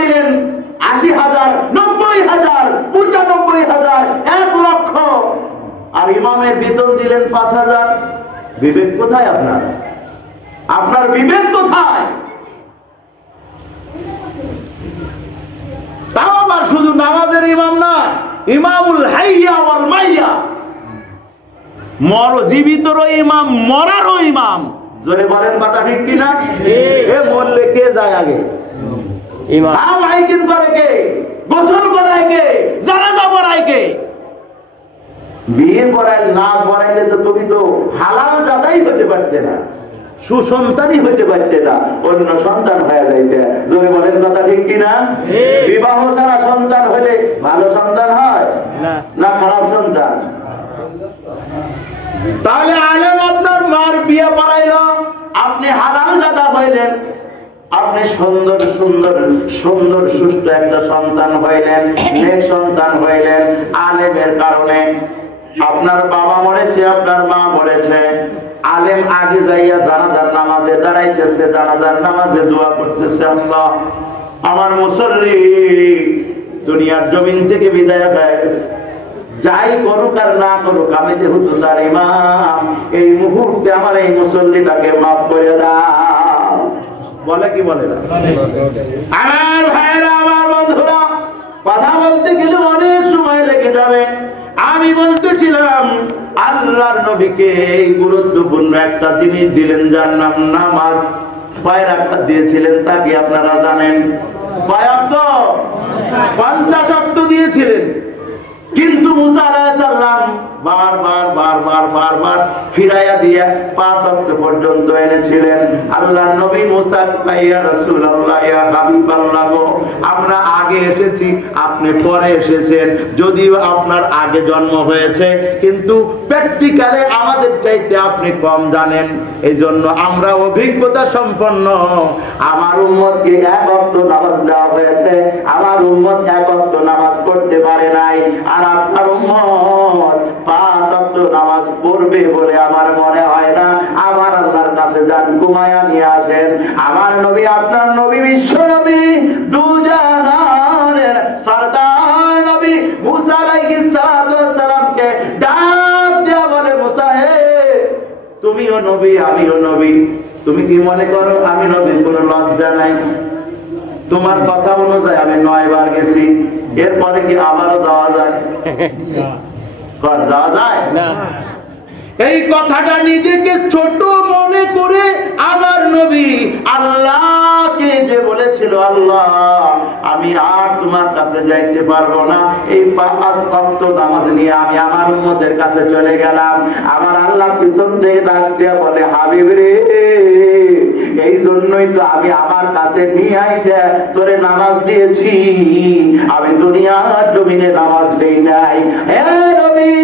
দিলেন আশি হাজার নব্বই হাজার পঁচানব্বই হাজার এক লক্ষ। আর ইমামের বেতন দিলেন পাঁচ হাজার। বিবেক কোথায় আপনার? আপনার বিবেক কোথায়? তাও আবার শুধু নামাজের ইমাম না ইমামুল হাইয়া ওয়াল মাইয়া। মর জীবিতরও ইমাম মরারও ইমাম। জোরে বলেন কথা ঠিক কিনা? এ মরলে কে যায় আগে? ইমাম আইকিন করে কে? গোসল করায় কে? জানাজা পড়ায় কে? বিয়ে করায় না করাইলে তো তুমি তো হালাল জাদাই হতে পারতে না সুসন্তানই হতে পারতে না অন্য সন্তান হয়ে যাইতে। জোরে বলেন কথা ঠিক কিনা? বিবাহ ছাড়া সন্তান হলে ভালো সন্তান হয় না। না খারাপ সন্তান? তাহলে আলেম আপনার মার বিয়ে পড়াইল আপনি হালাল জাদা হইলেন। আপনি সুন্দর সুন্দর সুন্দর, সুস্থ একটা সন্তান হইলেন, নেক সন্তান হইলেন, আলেমের কারণে। আপনার বাবা মরেছে, আপনার মা মরেছে। আলেম আগে যাইয়া জানাজার নামাজে দাঁড়াইতেছে, জানাজার নামাজে দোয়া করতেছে, আল্লাহ। আমার মুসল্লি দুনিয়ার জমিন থেকে বিদায় হয়ে যাই করুক আর না করুক, আমি যেহেতু তার ইমাম, এই মুহূর্তে আমার এই মুসল্লিটাকে মাফ করে দাও। বলে কি বলে না? আমার ভাইরা আমার বন্ধুরা কথা বলতে গেলে অনেক সময় লেগে যাবে। আমি বলতেছিলাম আল্লাহর নবীকে এই গুরুত্বপূর্ণ একটা জিনিস দিলেন যার নাম নামাজ। কয় রাখাত দিয়েছিলেন তা কি আপনারা জানেন? কয় অক্ত পঞ্চাশ অক্ত দিয়েছিলেন। কিন্তু মুসা বারবার বারবার বারবার ফিরাইয়া পাঁচ অক্ট পর্যন্ত এনেছিলেন। আল্লাহ নবী মুসা, ইয়া রাসূলুল্লাহ, ইয়া হাবিবাল্লাহ আমরা আগে এসেছি, আপনি পরে এসেছেন, যদিও আপনার আগে জন্ম হয়েছে, কিন্তু প্র্যাকটিক্যালে আমাদের চাইতে আপনি কম জানেন। এই জন্য আমরা অভিজ্ঞতা সম্পন্ন। আমার উম্মতকে এক অক্ত নামাজ দেওয়া হয়েছে, আমার উম্মত এক অক্ত নামাজ পড়তে পারে নাই আর আপনার উম্মত পাঁচ অক্ত পড়বে বলে আমার মনে হয় না। আমার আল্লাহর কাছে যান ঘুমায়া নিয়ে আসেন। আমার নবী আপনার নবী বিশ্ব নবী সরদার নবী মুসা আলাইহিস সালামকে ডাক দেয়া বলে মুসা হে তুমিও নবী আমিও নবী। তুমি কি মনে করো আমি নবীর কোনো লজ্জা নাই? তোমার কথা অনুযায়ী আমি নয় বার গেছি। এরপরে কি আবারও যাওয়া যায়? যাওয়া যায়? না। এই কথাটা নিজেকে ছোট মনে করে আমার নবী আল্লাহকে যে বলেছিল, আল্লাহ, আমি আর তোমার কাছে যাইতে পারব না। এই পাঁচ ভক্ত নামাজ নিয়ে আমি আমার উম্মতের কাছে চলে গেলাম। আমার আল্লাহ পিছন থেকে ডাক দিয়া বলে, হাবিব রে, এই জন্যই তো আমি আমার কাছে নিয়ে আইসে তোরে নামাজ দিয়েছি। আমি দুনিয়ার জমিনে নামাজ দেই নাই। হে রবি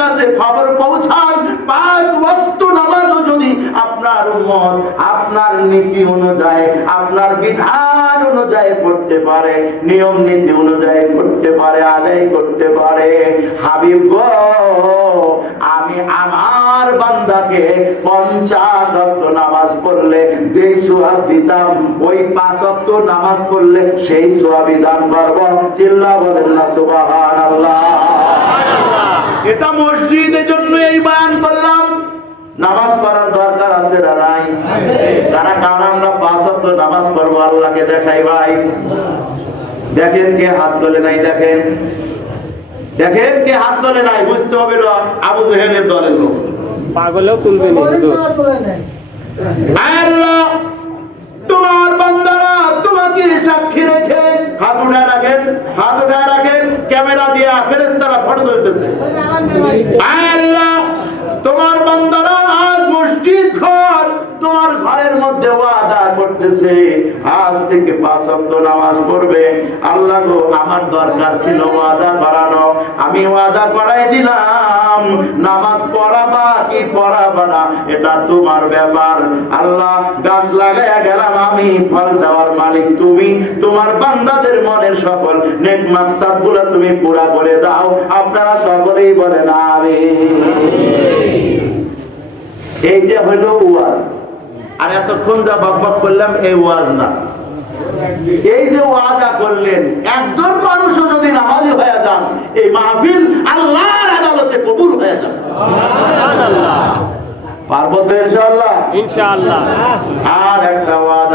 কাছে খবর পৌঁছান, পাঁচ ওয়াক্ত নামাজও যদি আপনার উম্মত আপনার নীতি অনুযায়ী, আপনার বিধান অনুযায়ী করতে পারে, নিয়ম নীতি অনুযায়ী করতে পারে, আদায় করতে পারে, হাবিব গো, আমি আমার বান্দাকে পঞ্চাশ অক্ট নামাজ পড়লে, যেই সোয়াব দিতাম, ওই পাঁচ অক্ট নামাজ পড়লে সেই সোয়াবি দান করব। চিল্লা বলেন না সুবাহান আল্লাহ এটা মসজিদের জন্য এই বায়ান করলাম। নামাজ পড়ার দরকার আছে না নাই? কারা কারণ আমরা পাঁচ অক্ট নামাজ পড়ব আল্লাহকে দেখাই ভাই। দেখেন কে হাত তোলে নাই দেখেন। দেখেন কে হাত তোলে নাই বুঝতে হবে না আবু জেহেলের দলের লোক। পাগলেও তুলবে নি তোমার মসজিদ ঘর, তোমার ঘরের মধ্যে ওয়াদা করতেছে। আজ থেকে পাঁচ ওয়াক্ত নামাজ পড়বে। আল্লাহ গো, আমার দরকার ছিল ওয়াদা করানো আমি ওয়াদা করাই দিলাম। নামাজ পড়াবা কি পড়াবা না, এটা তোমার ব্যাপার। আল্লাহ, গাছ লাগাইয়া গেলাম আমি, ফল তুমি তোমার বান্দাদের মনের সকল নেক মাকসাদগুলো তুমি পুরা করে দাও। আপনারা সকলেই বলেন আরে এইটা হলো ওয়াজ। আর এতক্ষণ যা বকবক করলাম এই ওয়াজ না। এই যে ওয়াদা করলেন একজন মানুষও যদি নামাজি হয়ে যান এই মাহফিল আল্লাহর আদালতে কবুল হয়ে যাবে। সুবহানাল্লাহ। পারব তো ইনশাআল্লাহ? ইনশাআল্লাহ। আর একটা ওয়াদা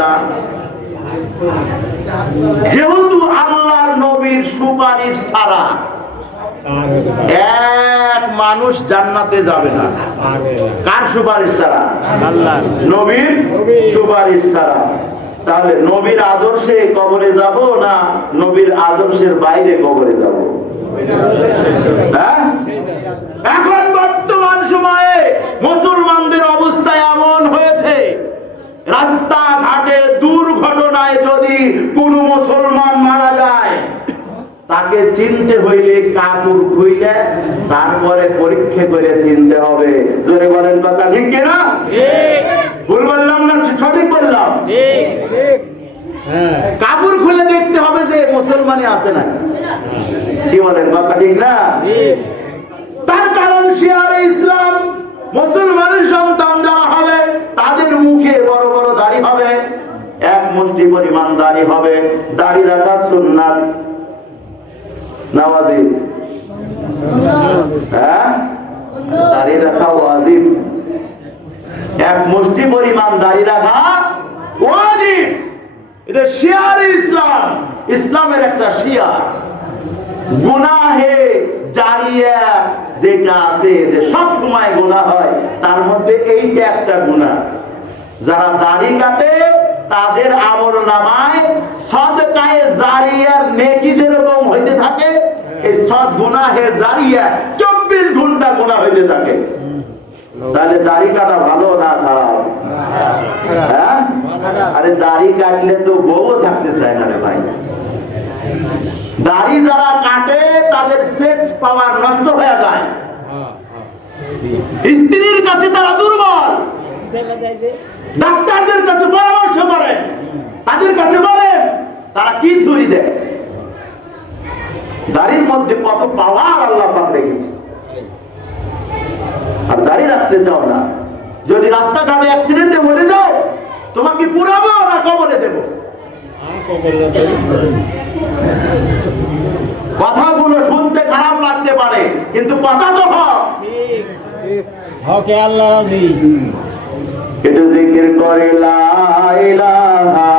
যেহেতু আল্লাহর নবীর সুপারিশ ছাড়া এক মানুষ জান্নাতে যাবে না। কার সুপারিশ ছাড়া? নবীর সুপারিশ ছাড়া। তাহলে নবীর আদর্শে কবরে যাব না নবীর আদর্শের বাইরে কবরে যাব? হ্যাঁ? এখন বর্তমান সময়ে মুসলমানদের অবস্থা এমন হয়েছে রাস্তাঘাটে দুর্ঘটনায় যদি কোনো মুসলমান মারা যায় তাকে চিনতে হইলে কাপড় খুইলে তারপরে পরীক্ষা করে চিনতে হবে। জোরে বলেন কথা ঠিক কিনা? ভুল বললাম না সঠিক বললাম? ঠিক কাপড় খুলে দেখতে হবে যে মুসলমানই আছে না কি বলেন কথা ঠিক না? তার কারণ শিয়ারে ইসলাম মুসলমানের সন্তান যারা হবে তাদের মুখে বড় বড় দাড়ি হবে। এক মুষ্টি পরিমাণ দাড়ি হবে। দাড়ি রাখা সুন্নাত। নাওয়াজিব হ্যাঁ? দাড়ি রাখা ওয়াজিব। এক মুষ্টি পরিমাণ দাড়ি রাখা ওয়াজিব। এটা শিয়ারে ইসলাম। ইসলামের একটা শিয়ার গুনাহে জারিয়া যেটা আছে, যে সব সময় গুনাহ হয়, তার মধ্যে এইটা একটা গুনাহ। যারা দাড়ি কাটে তাদের আমল নামায় সদকায়ে জারিয়ার নেকি যেরকম হইতে থাকে। এই সদ জারিয়া চব্বিশ ঘণ্টা গুনাহ হইতে থাকে। তাহলে দাড়ি কাটা ভালো না খারাপ? হ্যাঁ? আরে দাড়ি কাটলে তো বউ থাকতে চায় না রে ভাই। দাড়ি যারা কাটে, তাদের সেক্স পাওয়ার নষ্ট হয়ে যায়। স্ত্রীর কাছে তারা দুর্বল। ডাক্তারদের কাছে পরামর্শ করেন। তাদের কাছে বলেন তারা কি থুরি দেয়? দাড়ির মধ্যে কত পাওয়ার আল্লাহ পাক রেখেছে। আর দাড়ি রাখতে চাও না। যদি রাস্তাঘাটে অ্যাক্সিডেন্টে মরে যাও তোমাকে পুরাবো না কবরে দেবো। কথাগুলো শুনতে খারাপ লাগতে পারে কিন্তু কথা তো হক হকে আল্লাহ রাজি। একটু জিকির করে লা ইলাহা